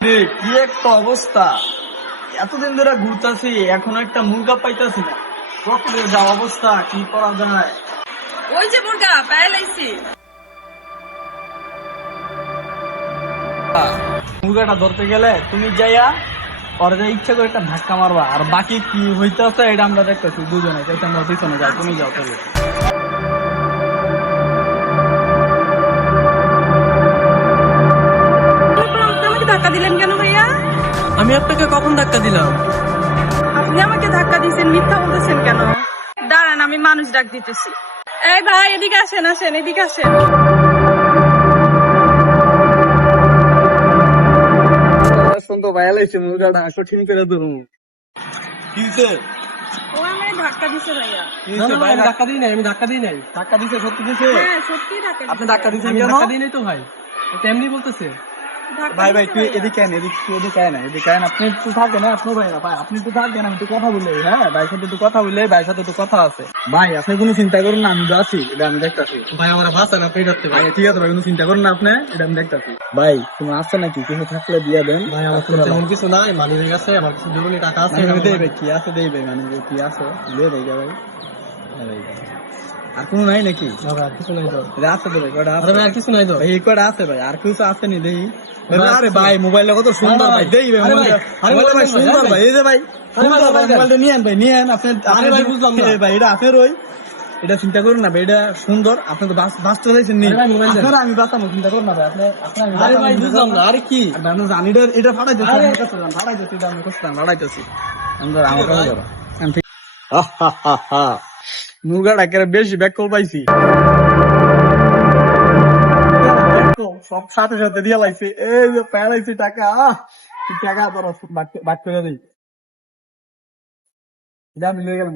রে, কি একটা অবস্থা! এতদিন ধরে ঘুরতাছি, এখনো একটা মুরগা পাইতাছি না। পকেটে যা অবস্থা, কি করা যায়? ওই যে মুরগা পায়ে লাইছি। মুরগাটা ধরতে গেলে তুমি যাইয়া ওর যে ইচ্ছা করে একটা ধাক্কা মারবা, আর বাকি কি হইতেছে এটা আমরা দেখতেছি দুজনে। তাই আমরা পিছনে যাই, তুমি যাও তবে। আপনি আমাকে ধাক্কা দিলেন কেন ভাইয়া? আমি আপনাকে কখন ধাক্কা দিলাম? আপনি আমাকে ধাক্কা দিয়েছেন, মিথ্যা বলতেছেন কেন? দাঁড়ান, আমি মানুষ ডাক দিতেছি। এই ভাই, এদিকে আসেন, আসেন, এদিকে আসেন। শুনতো ভাইয়া লাইছে মুরগাটা কঠিন করে ধরুন। কি হইছে? ও আমায় ধাক্কা দিছে ভাইয়া। কি না, হইছে না, ভাই? আমি ধাক্কা দিই নাই, আমি ধাক্কা দিই নাই। ধাক্কা দিছে, সত্যি দিছে? হ্যাঁ, সত্যি ধাক্কা আপনি দিছে। ধাক্কা দিছেন আমি কেন? ধাক্কা দিই নাই তো ভাই। ও তো এমনি বলতেছে। ধাক্কা ভাই ভাই দিছে তুই ভাইয়া। এদিকে আন, এদিকে আয় না, এদিকে আয় না। আপনি একটু থাকেন, আপনি ভাই না ভাই, আপনি একটু থাকেন, আমি একটু কথা বলি। হ্যাঁ, ভাইয়ের সাথে একটু কথা বলি, ভাইয়ের সাথে একটু কথা আছে। ভাই আপনি কোনো চিন্তা করুন না, আমি তো আছি, এটা আমি দেখতাছি। ভাই আমার ভাষণ আপনি ধরতে ভাই ভাই। ঠিক আছে ভাই, কোনো চিন্তা করুন না আপনি, এটা আমি দেখতাছি। ভাই তুমি আসছে নাকি, কিছু থাকলে দিয়ে দেন। ভাই আমার তো তেমন কিছু নাই, মানি হয়ে গেছে, আমার কিছু জরুরি টাকা আছে। মানে দেই ভাই, কি আছে দেই ভাই, মানে কি আছে দিয়ে দেই ভাই। আর কোনো নাই নাকি? বাবা আর কিছু নাই তো। এটা আছে তো ভাই, কটা আরে আছে ভাই আর কিছু নাই তো। ভাই, এই কটা আছে ভাই, আর কিছু আছে নি দেই। ভাই, আরে ভাই মোবাইলটা কত সুন্দর ভাই, দেই ভাই আরে ভাই, মোবাইলটা। আরে মোবাইলটা ভাই মোবাইল সুন্দর ভাই, ভাই, এই যে ভাই আরে ভাই, সুন্দর ভাই, মোবাইল দেন। মোবাইলটা নিয়েন ভাই, নিয়েন আপনি। আরে ভাই, বুঝলাম না। এই ভাই এটা আপনার ওই, এটা চিন্তা করুন না ভাই, এটা সুন্দর। আপনি তো বাঁচতে চাইছেন নি, আরে ভাই, মোবাইল দেন। আপনারা আমি বাঁচাবো, চিন্তা করুন না ভাই। আপনি আমি আরে বাঁচাবো, ভাই চিন্তা বুঝলাম করুন না, আরে কি? আর আমি জানি এটা ফাটাইতেছি, আরে- আমি কাছে ফাটাইতেছি, এটা আমি করছিলাম, ফাটাইতেছি। আমি ধর আমার কাছে ধরো। আমি ঠিক মুরগাটা কেন বেশি ব্যাককল পাইছি, সব সাথে সাথে দিয়ে লাইছে। এই যে পেড়াইছি টাকা, টাকা তোর বাদ করে দিই, এটা আমি লয়ে গেলাম।